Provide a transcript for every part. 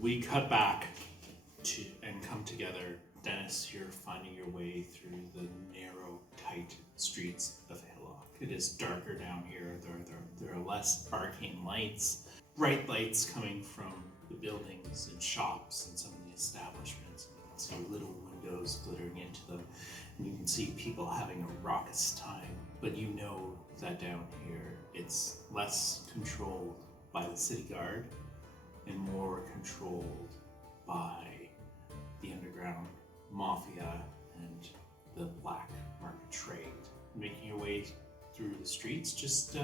we cut back to and come together. Dennis, you're finding your way through the narrow, tight streets of Hillock. It is darker down here. There are less arcane lights, bright lights coming from the buildings and shops and some of the establishments. You can see little windows glittering into them, and you can see people having a raucous time. But you know that down here, it's less controlled by the city guard and more controlled by the underground mafia and the black market trade. Making your way through the streets, just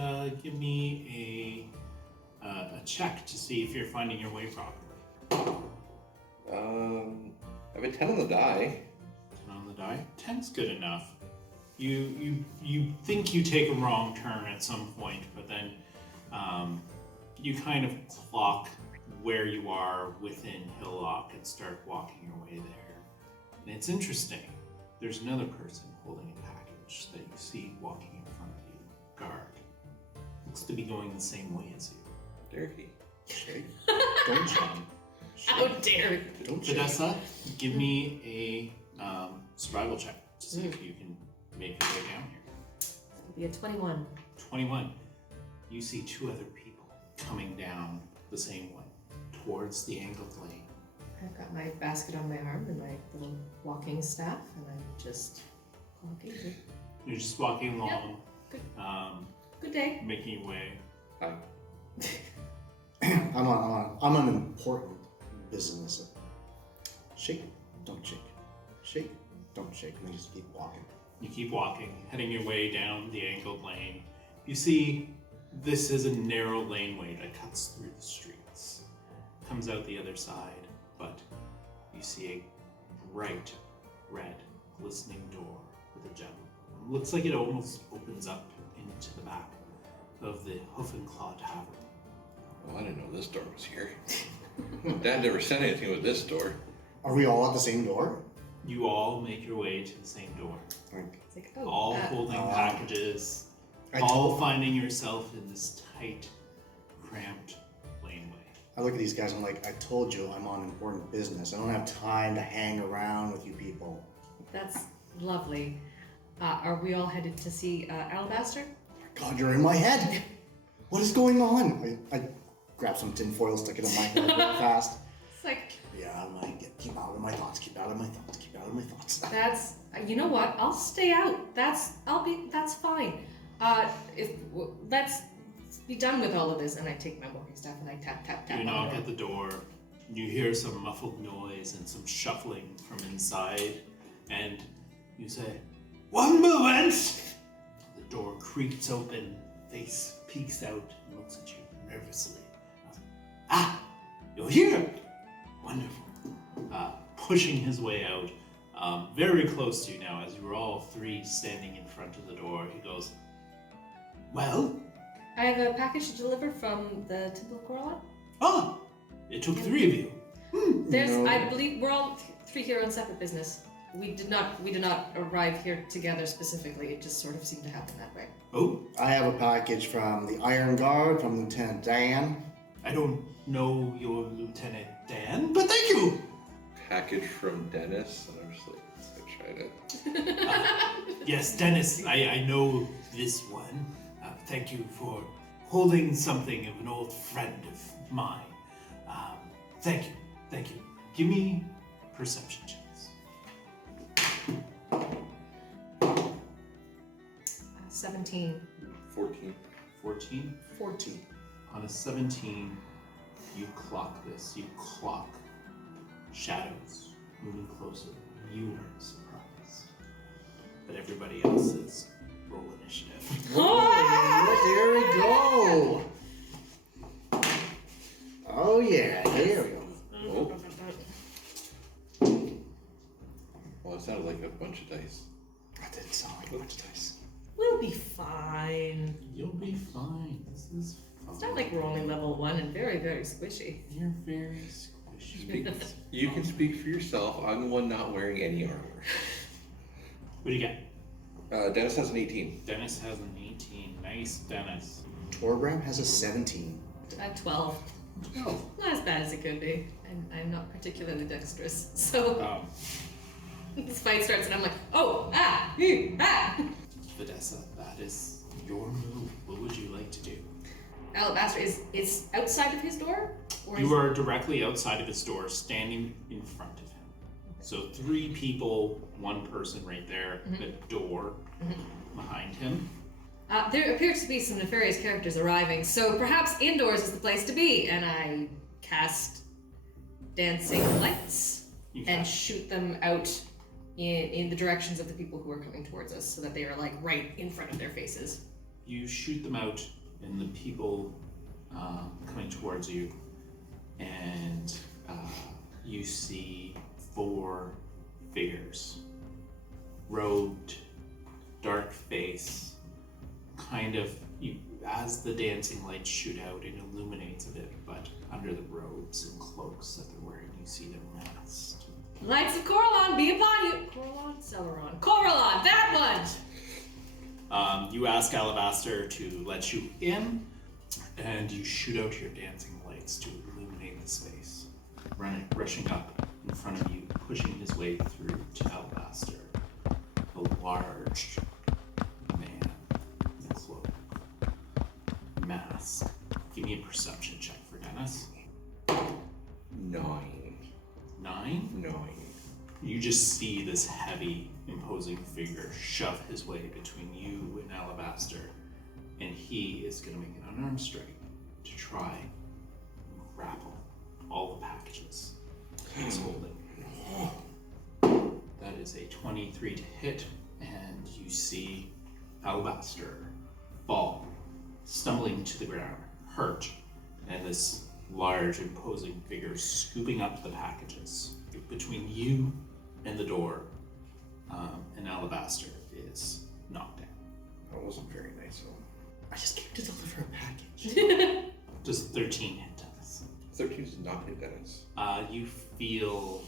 give me a check to see if you're finding your way properly. I have a 10 on the die. 10 on the die? 10's good enough. You think you take a wrong turn at some point, but then you kind of clock where you are within Hillock and start walking your way there. And it's interesting. There's another person holding a package that you see walking in front of you. Guard. Looks to be going the same way as you. Dare he? Shake. Don't shame. How dare you? Don't shake. Fidessa, give me a survival check to see if you can make your way down here. It'll be a 21. 21. You see two other people coming down the same way, towards the angled lane. I've got my basket on my arm and my little walking staff, and I'm just walking. You're just walking along, Yep. Good day. making your way. Hi. I'm an important business. Shake, don't shake. Shake, don't shake. And they just keep walking. You keep walking, heading your way down the angled lane. You see, this is a narrow laneway that cuts through the streets. Comes out the other side, but you see a bright red, glistening door with a gem. It looks like it almost opens up into the back of the Hoof and Claw Tavern. Well, I didn't know this door was here. Dad never said anything with this door. Are we all at the same door? You all make your way to the same door, Like, It's like, all holding packages, I all told- finding yourself in this tight, cramped laneway. I look at these guys, I'm like, I told you I'm on important business. I don't have time to hang around with you people. That's lovely. Are we all headed to see Alabaster? God, you're in my head. What is going on? I grab some tinfoil, stick it in my head real fast. It's like, Yeah, I'm like, keep out of my thoughts, keep out of my thoughts, keep out of my thoughts. that's, you know what? I'll stay out. That's fine. Let's be done with all of this. And I take my walking staff and I tap, tap, tap. You on knock the at the door, you hear some muffled noise and some shuffling from inside, and you say, "One moment!" The door creaks open, face peeks out and looks at you nervously. Ah! You're here! Wonderful. Pushing his way out, very close to you now, as you were all three standing in front of the door, he goes, "Well? I have a package to deliver from the Temple of Corella. Ah! It took three of you. There's, No. I believe, we're all three here on separate business. We did not arrive here together specifically. It just sort of seemed to happen that way. Oh, I have a package from the Iron Guard, from Lieutenant Dan. I don't know your Lieutenant Dan, but thank you! Package from Dennis, and I'm just like, I tried it. Yes, Dennis, I know this one. Thank you for holding something of an old friend of mine. Thank you. Give me perception checks. 17. 14. 14. 14. On a 17, you clock this. You clock shadows moving closer. You are surprised. But everybody else is roll initiative. There we go. Oh yeah, there we go. Oh. Well, it sounded like a bunch of dice. That didn't sound like a bunch of dice. We'll be fine. You'll be fine. This is fine. It's not like we're only level 1 and very, very squishy. You're very squishy. You can speak for yourself. I'm the one not wearing any armor. What do you get? Dennis has an 18. Dennis has an 18. Nice, Dennis. Torbram has a 17. 12. Oh. Not as bad as it could be. I'm not particularly dexterous, so this fight starts and I'm like, oh, Fidessa, that is your move. What would you like to do? Alabaster is outside of his door? Or You are directly outside of his door, standing in front of him. So 3 people, 1 person right there, a door behind him. There appears to be some nefarious characters arriving, so perhaps indoors is the place to be. And I cast dancing lights and shoot them out in the directions of the people who are coming towards us, so that they are like right in front of their faces. You shoot them out, and the people coming towards you, and you see 4 figures, robed, dark face, kind of, as the dancing lights shoot out, it illuminates a bit, but under the robes and cloaks that they're wearing, you see they're masked. Lights of Coralon be upon you! Coralon? Celeron. Coralon! That one! You ask Alabaster to let you in, and you shoot out your dancing lights to illuminate the space. Rushing up in front of you, pushing his way through to Alabaster, a large man in a cloak, mask. Give me a perception check for Dennis. 9. 9? 9. You just see this heavy, imposing figure shove his way between you and Alabaster, and he is going to make an unarmed strike to try and grapple all the packages he's holding. That is a 23 to hit, and you see Alabaster fall, stumbling to the ground, hurt, and this large, imposing figure scooping up the packages between you and the door, and Alabaster is knocked down. That wasn't very nice of him. I just came to deliver a package. Does 13 hit Dennis? 13 does not hit Dennis. You feel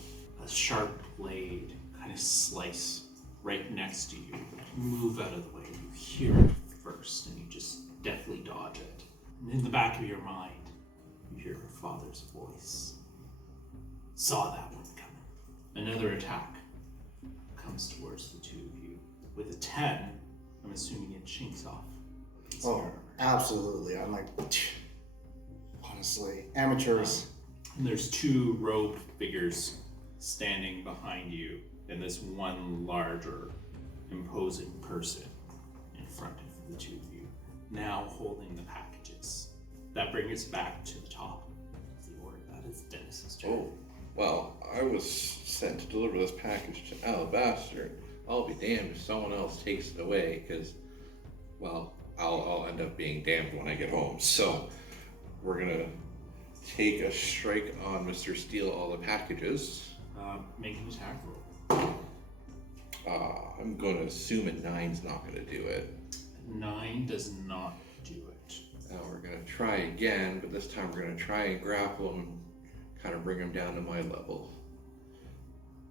a sharp blade kind of slice right next to you. Move out of the way. You hear it first, and you just deftly dodge it. And in the back of your mind, you hear her father's voice. Saw that one coming. Another attack comes towards the 2 of you. With a 10, I'm assuming it chinks off. Oh, absolutely. I'm like, honestly, amateurs. And there's 2 robed figures standing behind you, and this one larger, imposing person in front of the 2 of you, now holding the packages. That brings us back to the top of the order. That is Dennis's turn. Oh, well, I was sent to deliver this package to Alabaster. I'll be damned if someone else takes it away, because, well, I'll end up being damned when I get home. So, we're gonna take a strike on Mr. Steal all the packages. Make an attack roll. I'm gonna assume a 9's not gonna do it. 9 does not do it. Now we're gonna try again, but this time we're gonna try and grapple him and kind of bring him down to my level.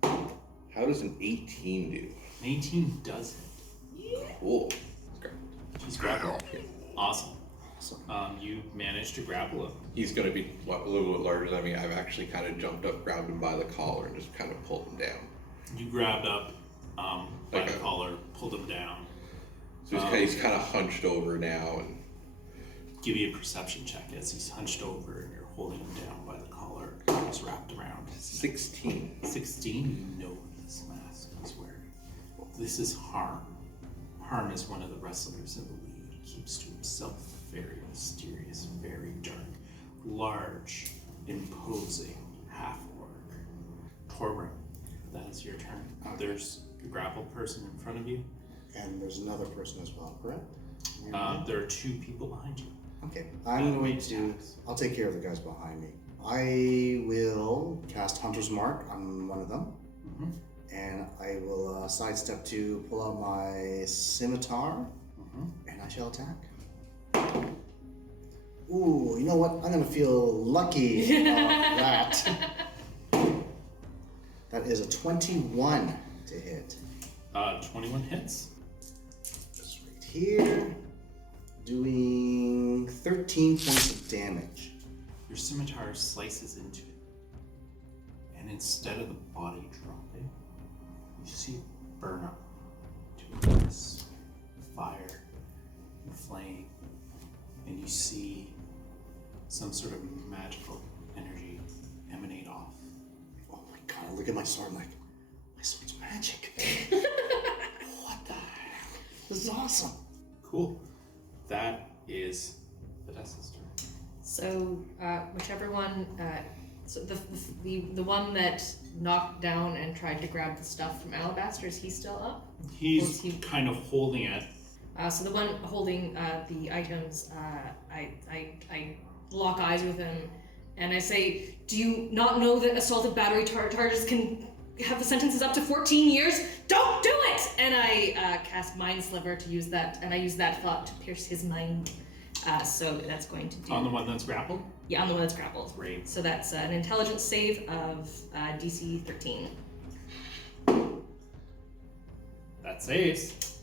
How does an 18 do? 18 does hit. Cool. He's grappled. Awesome. You managed to grapple him. He's gonna be a little bit larger than me. I've actually kind of jumped up, grabbed him by the collar, and just kind of pulled him down. You grabbed up by the collar, pulled him down. So he's kind of hunched over now, and give you a perception check as he's hunched over and you're holding him down by the collar. He's wrapped around. 16. 16, you know this mask he's wearing. This is Harm. Harm is one of the wrestlers in the league. He keeps to himself, very mysterious, very dark, large, imposing half-orc. Torbram, that is your turn. There's a grappled person in front of you. And there's another person as well, correct? There are 2 people behind you. Okay, I'll take care of the guys behind me. I will cast Hunter's Mark on one of them. Mm-hmm. And I will sidestep to pull out my scimitar, and I shall attack. Ooh, you know what? I'm gonna feel lucky on that. That is a 21 to hit. 21 hits. Just right here, doing 13 points of damage. your scimitar slices into it. And instead of the body dropping, you see it burn up to this fire and flame. And you see some sort of magical energy emanate off. Oh my god, look at my sword, like, my sword's magic. What the hell? This is awesome. Cool. That is Fidessa's turn. So, whichever one, so the one that knocked down and tried to grab the stuff from Alabaster, is he still up? He's kind of holding it. So the one holding the items, I lock eyes with him, and I say, "Do you not know that assaulted battery charges can have the sentences up to 14 years? Don't do it!" And I cast Mind Sliver to use that, and I use that thought to pierce his mind. So that's going to do... On the one that's grappled? Yeah, on the one that's grappled. Great. So that's an intelligence save of DC 13. That saves.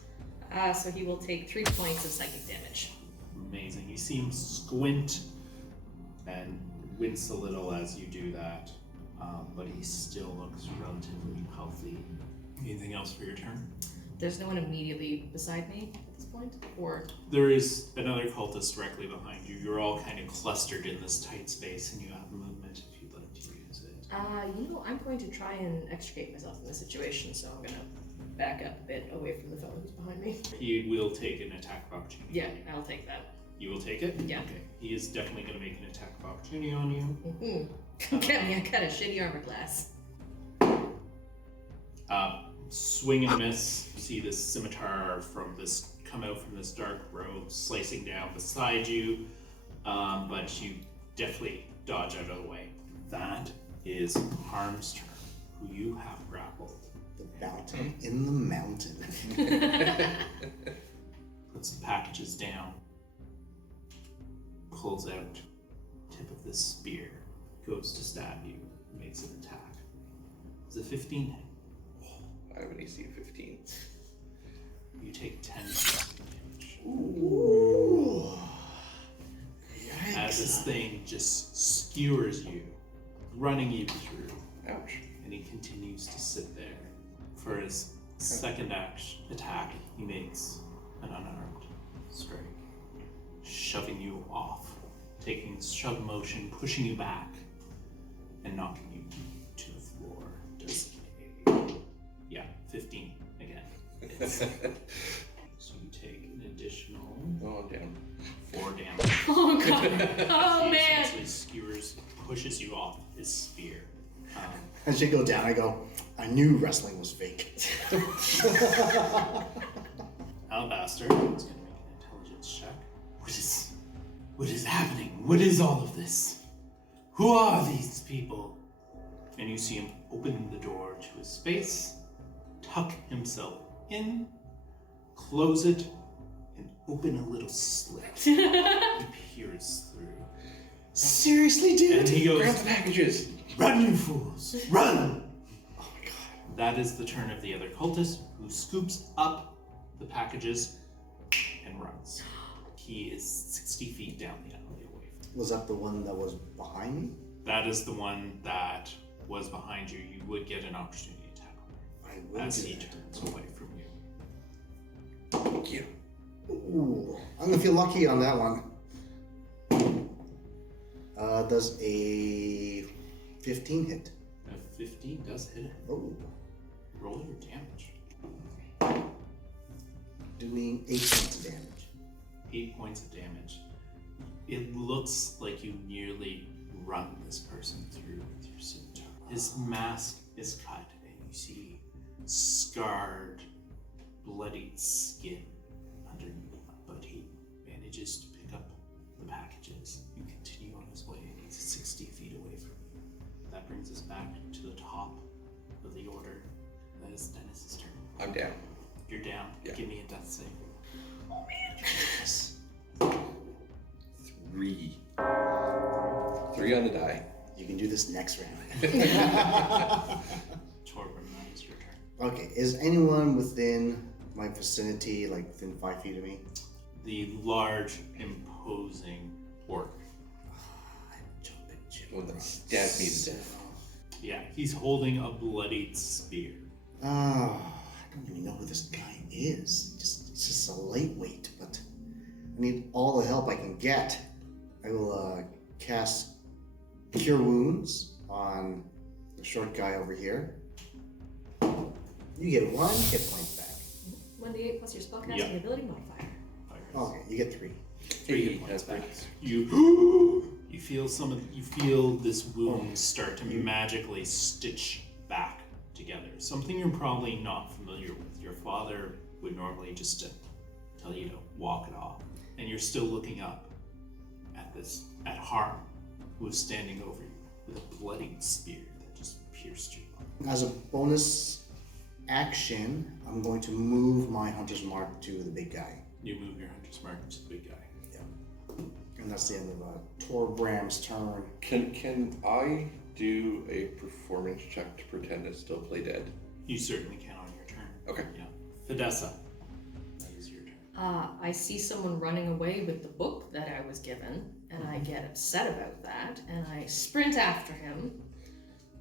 So he will take 3 points of psychic damage. Amazing. You see him squint and wince a little as you do that, but he still looks relatively healthy. Anything else for your turn? There's no one immediately beside me at this point, or... There is another cultist directly behind you. You're all kind of clustered in this tight space, and you have movement if you'd like to use it. I'm going to try and extricate myself from this situation, so I'm gonna back up a bit away from the fellow who's behind me. He will take an attack of opportunity. Yeah, I'll take that. You will take it? Yeah. Okay. He is definitely going to make an attack of opportunity on you. Mm-hmm. Get me, I got a shitty armor class. Swing and miss. You see this scimitar come out from this dark road, slicing down beside you, but you definitely dodge out of the way. That is Harm's turn, who you have grappled. The mountain in the mountain. Puts the packages down, pulls out tip of this spear, goes to stab you, makes an attack. It's a 15 hit. I have an AC of 15. You take 10 damage. Ooh. Yikes. As this thing just skewers you, running you through. Ouch. And he continues to sit there. For his second attack, he makes an unarmed strike, shoving you off, taking shove motion, pushing you back, and knocking you to the floor. Does 15 again. So you take an additional Oh, damn. 4 damage. Oh god! Oh He man! essentially skewers, pushes you off his spear. As you go down, I go, I knew wrestling was fake. Alabaster is going to make an intelligence check. What is happening? What is all of this? Who are these people? And you see him open the door to his space, tuck himself in, close it, and open a little slit. He peers through. Seriously, dude? And he Grab goes, the packages! "Run, you fools! Run!" Oh my god. That is the turn of the other cultist, who scoops up the packages and runs. He is 60 feet down the alley away from you. Was that the one that was behind me? That is the one that was behind you. You would get an opportunity attack on I him will as do he that. turns away from you. Thank you. Ooh, I'm gonna feel lucky on that one. Does a 15 hit? A 15 does hit it. Oh, Roll your damage. doing 8 points of damage. 8 points of damage. It looks like you nearly run this person through with your scimitar. His mask is cut, and you see scarred, bloodied skin underneath. But he manages to pick up the packages and continue on his way. He's 60 feet away from you. That brings us back to the top of the order. That is Dennis's turn. I'm down. You're down. Yeah. Give me a death save. Oh man, yes. 3. 3 on the die. You can do this next round. Torbram, that is your turn. Okay, is anyone within my vicinity, like within 5 feet of me? The large, imposing orc. I jump The one that stabbed me to death. Yeah, he's holding a bloodied spear. I don't even know who this guy is. He's just a lightweight, but I need all the help I can get. I will cast Cure Wounds on the short guy over here. You get 1 hit point back. 1d8 plus your spellcasting Yeah. ability modifier. Okay, you get 3. 3 hit points back. That's You feel this wound start to magically stitch back together. Something you're probably not familiar with. Your father would normally just tell you to walk it off, and you're still looking up at Harm, who is standing over you with a bloodied spear that just pierced you. As a bonus action, I'm going to move my Hunter's Mark to the big guy. You move your hunter's mark to the big guy. And that's the end of Torbram's turn. Can I do a performance check to pretend to still play dead? You certainly can on your turn. Okay. Yeah. Fidessa, that is your turn. I see someone running away with the book that I was given, and I get upset about that, and I sprint after him,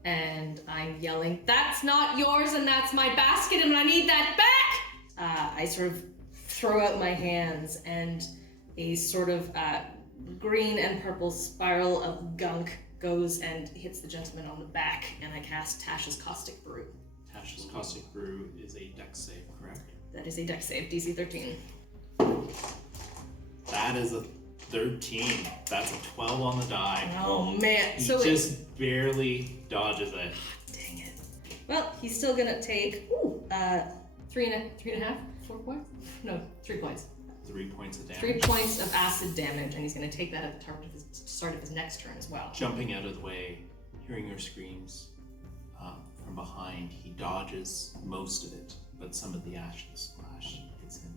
and I'm yelling, "That's not yours, and that's my basket, and I need that back!" I sort of throw out my hands, and a sort of green and purple spiral of gunk goes and hits the gentleman on the back, and I cast Tasha's Caustic Brew. Tasha's Caustic Brew is a dex save, correct? That is a dex save, DC 13. That is a 13. That's a 12 on the die. Oh man, He so just barely dodges it. dang it. Well, he's still gonna take 3.5, 4 points? No, 3 points. 3 points of damage. 3 points of acid damage, and he's gonna take that at the start of his next turn as well. Jumping out of the way, hearing your screams from behind, he dodges most of it, but some of the ashes splash hits him,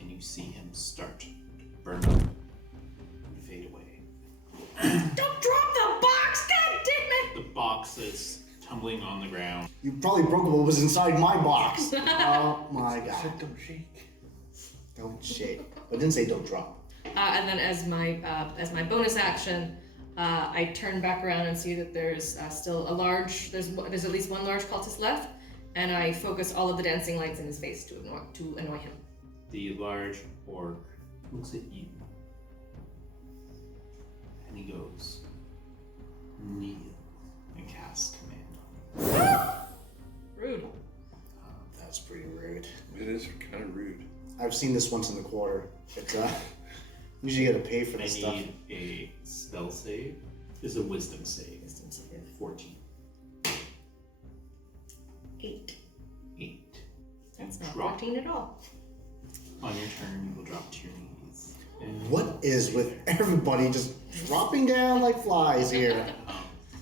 and you see him start to burn up and fade away. Don't drop the box! God damn it! The box is tumbling on the ground. You probably broke what was inside my box. Oh my god. Don't shake. Don't shake. But didn't say don't drop. And then as my bonus action, I turn back around and see that there's still there's at least one large cultist left, and I focus all of the dancing lights in his face to annoy him. The large orc looks at you, and he goes, kneel, and casts command. Rude. That's pretty rude. It is kind of rude. I've seen this once in the quarter. It's usually gotta pay for I this stuff. need a spell save. This is a wisdom save. Wisdom save. 14. 8. 8. That's You not drop. 14 at all. On your turn, you will drop to your knees. And What is with everybody just dropping down like flies here?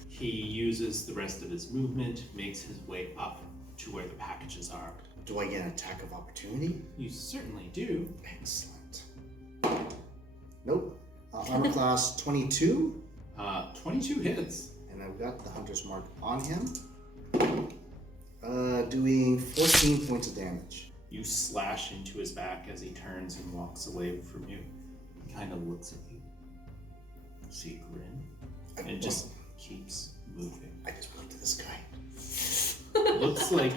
he uses the rest of his movement, makes his way up to where the packages are. Do I get an attack of opportunity? You certainly do. Excellent. Nope. Armor class 22, 22 hits. and I've got the Hunter's Mark on him. Doing 14 points of damage. You slash into his back as he turns and walks away from you. He kind of looks at you. See a grin. And just keeps moving. I just went to this guy. Looks like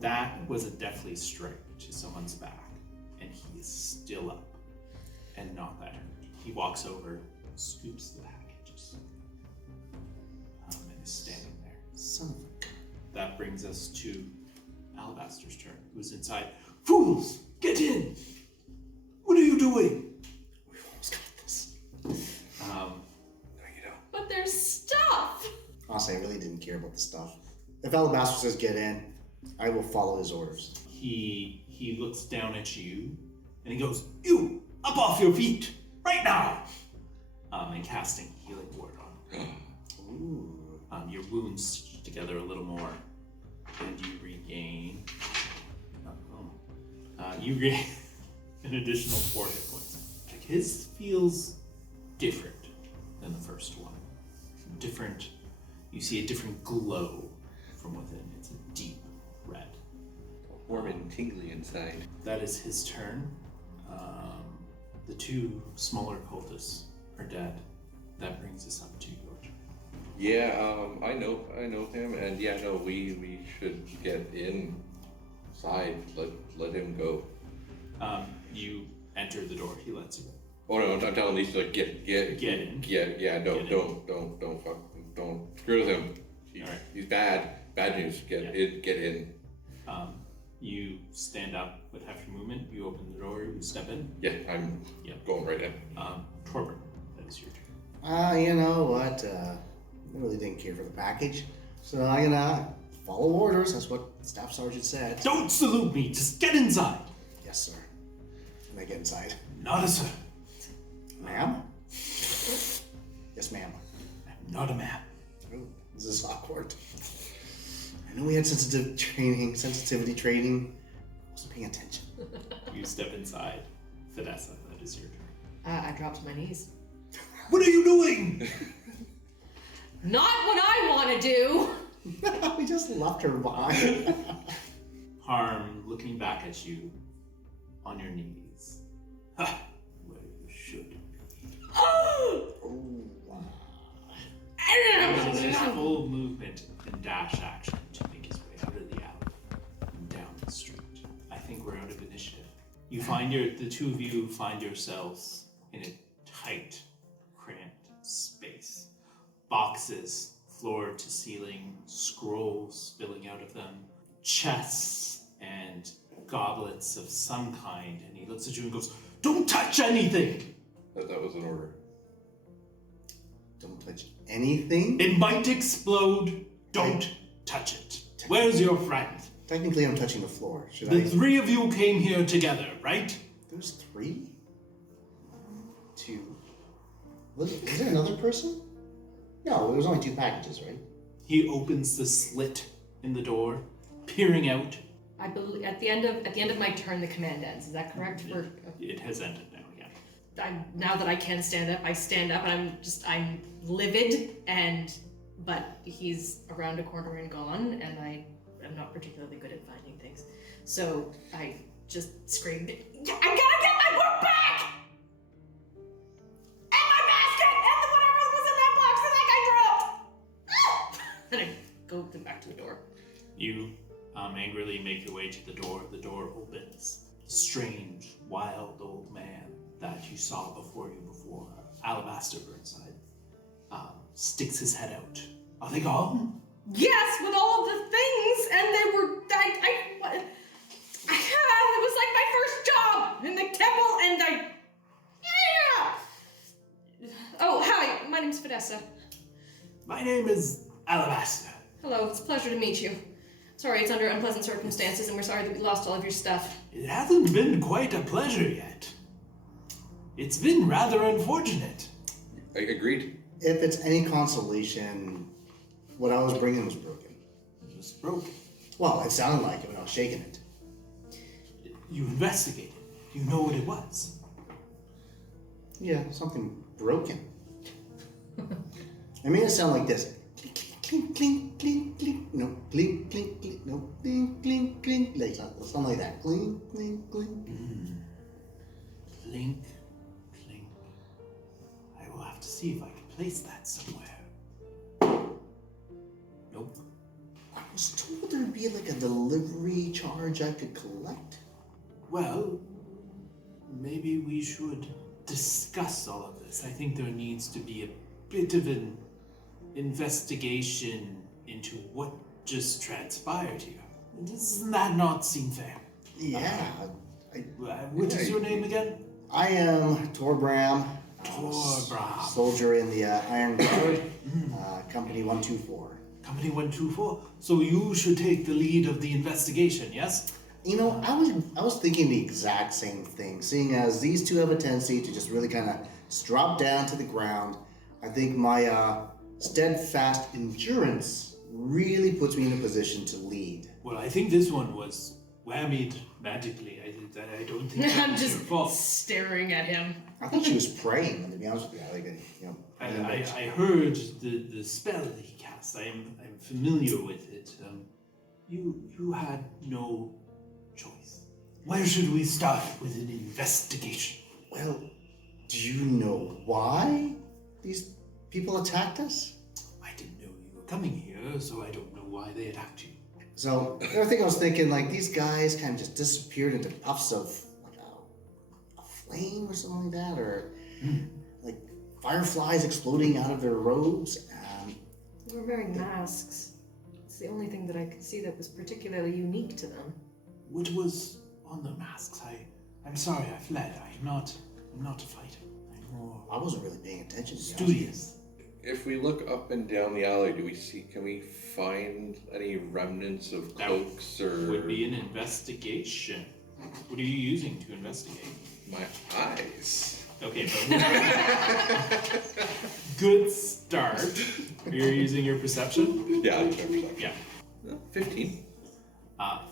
that was a deathly strike to someone's back, and he is still up and not that hurt. He walks over, scoops the packages, and is standing there. Son of a gun. That brings us to Alabaster's turn, who's inside. Fools, get in! What are you doing? We've almost got this. Um, No, you don't. But there's stuff! Honestly, I really didn't care about the stuff. If Alabaster says get in, I will follow his orders. he looks down at you, and he goes, "You, up off your feet, right now!" And casting Healing Word on you. Ooh. Your wounds stitch together a little more, and you regain. You regain an additional 4 hit points. His feels different than the first one. Different. You see a different glow from within. It's a deep red. Warm and tingly inside. That is his turn. The 2 smaller cultists are dead. That brings us up to your turn. Yeah, I know him, and yeah, no, we should get inside. Let him go. You enter the door. He lets you in. Oh no, I'm telling these to get in. Yeah, no, Get don't screw with him. Alright. He's bad news. Get in. You stand up with half your movement. You open the door. You step in. Yeah, I'm going right in. Torbram, that is your turn. You know what? I really didn't care for the package, so I'm gonna follow orders. That's what Staff Sergeant said. Don't salute me. Just get inside. Yes, sir. And I get inside. Not a sir. Ma'am? Yes, ma'am. I'm not a man. Oh, this is awkward. I know we had sensitivity training. I wasn't paying attention. You step inside. Fidessa, that is your turn. I dropped to my knees. What are you doing? Not what I want to do! We just left her behind. Harm looking back at you on your knees. Ha! Where you should be. Oh, wow. His full movement and dash action to make his way out of the alley and down the street. I think we're out of initiative. You find the two of you find yourselves in a tight, cramped space. Boxes, floor to ceiling, scrolls spilling out of them, chests and goblets of some kind. And he looks at you and goes, "Don't touch anything!" That was an order. Don't touch anything? It might explode. Don't touch it. Where's your friend? Technically, I'm touching the floor. Should The I? three of you came here together, right? There's 3? 2. Is there another person? No, there was only 2 packages, right? He opens the slit in the door, peering out. I believe at the end of my turn, the command ends. Is that correct? It has ended now, yeah. Now that I can stand up, I stand up, and I'm livid, but he's around a corner and gone, and I am not particularly good at finding things. So I just screamed, "I gotta get my book back! And my basket! And whatever was in that box that I dropped!" And I go back to the door. You angrily make your way to the door. The door opens. Strange, wild old man that you saw before, Alabaster Burnside, sticks his head out. Are they gone? Yes, with all of the things, and they were. It was like my first job in the temple, and Oh, hi, my name's Fidessa. My name is Alabaster. Hello, it's a pleasure to meet you. Sorry, it's under unpleasant circumstances, and we're sorry that we lost all of your stuff. It hasn't been quite a pleasure yet. It's been rather unfortunate. I agreed. If it's any consolation, what I was bringing was broken. It was broken. Well, it sounded like it when I was shaking it. You investigated. You know what it was. Yeah, something broken. I made it sound like this. Clink, clink, clink, clink. No, clink, clink, clink. No, clink, clink, clink. Like something like that. Clink, clink, clink. Clink, clink. I will have to see if I can place that somewhere. Nope. I was told there'd be like a delivery charge I could collect. Well, maybe we should discuss all of this. I think there needs to be a bit of an investigation into what just transpired here. Doesn't that not seem fair? Yeah. What is your name again? I am Torbram. Torbram. Soldier in the Iron Guard, Company 124. Company 124. So you should take the lead of the investigation, yes? You know, I was thinking the exact same thing, seeing as these two have a tendency to just really kind of drop down to the ground. I think my steadfast endurance really puts me in a position to lead. Well, I think this one was whammied magically. I don't think that I'm was just your fault. staring at him. I thought she was praying, to be honest with you. I heard the spell that he cast. I'm familiar with it. You had no choice. Where should we start with an investigation? Well, do you know why these people attacked us? I didn't coming here, so I don't know why they attacked you. So everything I was thinking, like these guys kind of just disappeared into puffs of like a flame or something like that, or like fireflies exploding out of their robes. They were wearing masks. It's the only thing that I could see that was particularly unique to them. What was on the masks? I'm sorry, I fled. I'm not a fighter. I'm more I wasn't really paying attention. To be honest. studious. If we look up and down the alley, can we find any remnants of cloaks or... Would be an investigation. What are you using to investigate? My eyes. Okay, but good start. You're using your perception? Yeah, I use my perception. Yeah. 15.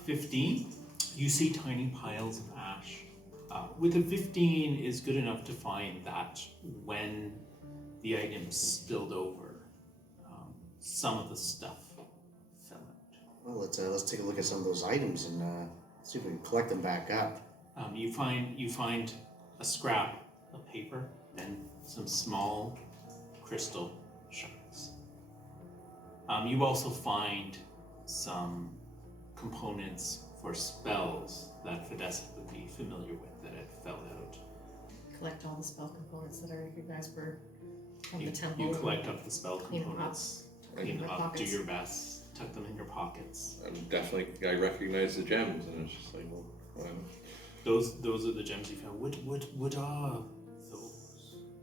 15, you see tiny piles of ash. With a 15 is good enough to find that when the items spilled over, some of the stuff fell out. Well, let's take a look at some of those items and see if we can collect them back up. You find a scrap of paper and some small crystal shards. You also find some components for spells that Fidessa would be familiar with that had fell out. Collect all the spell components that I recognize were from You, the temple. you collect up the spell Clean them up. components, Tuck them clean in them my up, do pockets. your best, tuck them in your pockets. I recognize the gems, and it's just like, well, fine. Those are the gems you found. What are those?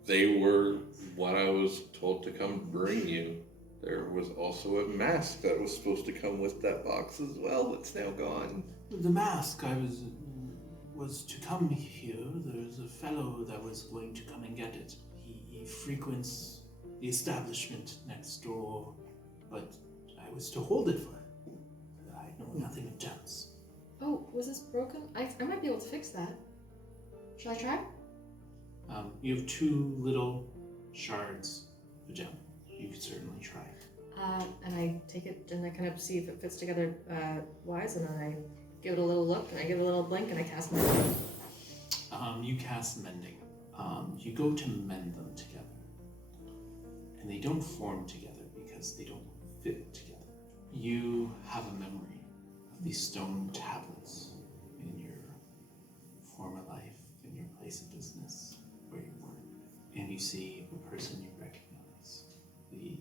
They were what I was told to come bring you. There was also a mask that was supposed to come with that box as well, that's now gone. The mask. I was to come here. There's a fellow that was going to come and get it. He frequents the establishment next door, but I was to hold it for him. I know nothing of gems. Oh, was this broken? I might be able to fix that. Should I try? You have 2 little shards of gem. You could certainly try. And I take it and I kind of see if it fits together wise, and then I give it a little look, and I give it a little blink, and I cast mending. You cast mending. You go to mend them together, and they don't form together because they don't fit together. You have a memory of these stone tablets in your former life, in your place of business, where you work, and you see a person you recognize, the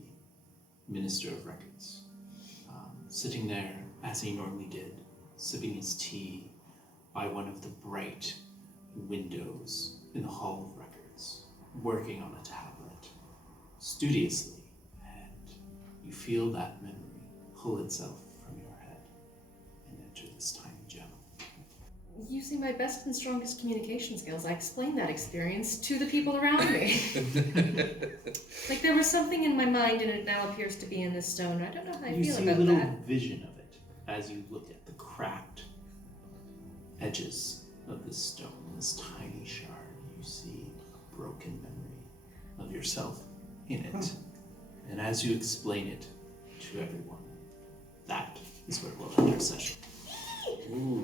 Minister of Records, sitting there as he normally did, sipping his tea by one of the bright windows in the Hall of Records, working on a tablet, studiously, and you feel that memory pull itself from your head and enter this tiny gem. Using my best and strongest communication skills, I explain that experience to the people around me. Like there was something in my mind and it now appears to be in this stone. I don't know how I You feel see about a little that. vision of it as you look at the cracked edges of this stone, this tiny shard. You see a broken memory of yourself in it. And as you explain it to everyone, that is where we'll end our session. Ooh.